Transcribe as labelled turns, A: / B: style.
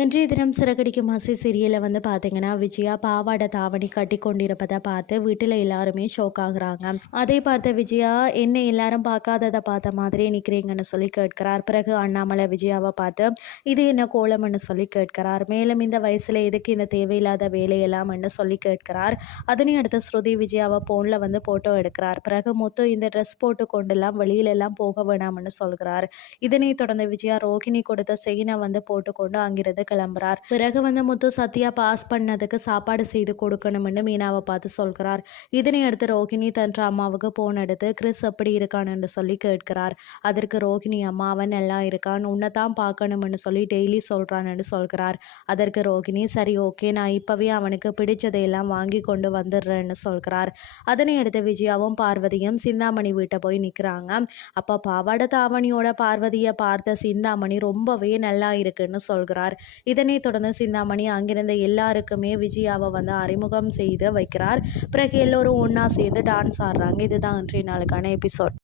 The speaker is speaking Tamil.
A: இன்றைய தினம் சிறகடிக்கும் ஆசை சீரியலில் வந்து பார்த்தீங்கன்னா விஜயா பாவாடை தாவணி கட்டி கொண்டிருப்பதை பார்த்து வீட்டில் எல்லாருமே ஷோக் ஆகுறாங்க. அதை பார்த்த விஜயா என்ன எல்லாரும் பார்க்காததை பார்த்த மாதிரி நிற்கிறீங்கன்னு சொல்லி கேட்கிறார். பிறகு அண்ணாமலை விஜயாவை பார்த்து இது என்ன கோலம்னு சொல்லி கேட்கிறார். மேலும் இந்த வயசில் எதுக்கு இந்த தேவையில்லாத வேலையெல்லாம்னு சொல்லி கேட்கிறார். அதனை அடுத்து ஸ்ருதி விஜயாவை ஃபோனில் வந்து ஃபோட்டோ எடுக்கிறார். பிறகு மொத்தம் இந்த ட்ரெஸ் போட்டு கொண்டெல்லாம் வெளியிலெல்லாம் போக வேணாம்னு சொல்கிறார். இதனைத் தொடர்ந்து விஜயா ரோகிணி கொடுத்த செயினை வந்து போட்டுக்கொண்டு அங்கிருந்து கிளம்புறார். பிறகு வந்து முத்து சத்யா பாஸ் பண்ணதுக்கு சாப்பாடு செய்து கொடுக்கணும்னு மீனாவை பார்த்து சொல்கிறார். இதனை அடுத்து ரோகிணி தன் அம்மாவுக்கு போன் எடுத்து கிறிஸ் எப்படி இருக்கான்னு சொல்லி கேட்கிறார். அதற்கு ரோகிணி அம்மா அவன் நல்லா இருக்கான். உன்னை தான் பார்க்கணும்னு சொல்லி டெய்லி சொல்கிறான்னு சொல்கிறார். அதற்கு ரோகிணி சரி ஓகே நான் இப்போவே அவனுக்கு பிடிச்சதையெல்லாம் வாங்கி கொண்டு வந்துடுறேன்னு சொல்கிறார். அதனை அடுத்து விஜயாவும் பார்வதியும் சிந்தாமணி வீட்டை போய் நிற்கிறாங்க அப்போ பாவாடை தாவணியோட பார்வதியை பார்த்த சிந்தாமணி ரொம்பவே நல்லா இருக்குன்னு சொல்கிறார். இதனைத் தொடர்ந்து சிந்தாமணி அங்கிருந்த எல்லாருக்குமே விஜயாவை வந்து அறிமுகம் செய்து வைக்கிறார். பிறகு எல்லோரும் ஒன்றா சேர்ந்து டான்ஸ் ஆடுறாங்க. இதுதான் இன்றைய நாளுக்கான எபிசோட்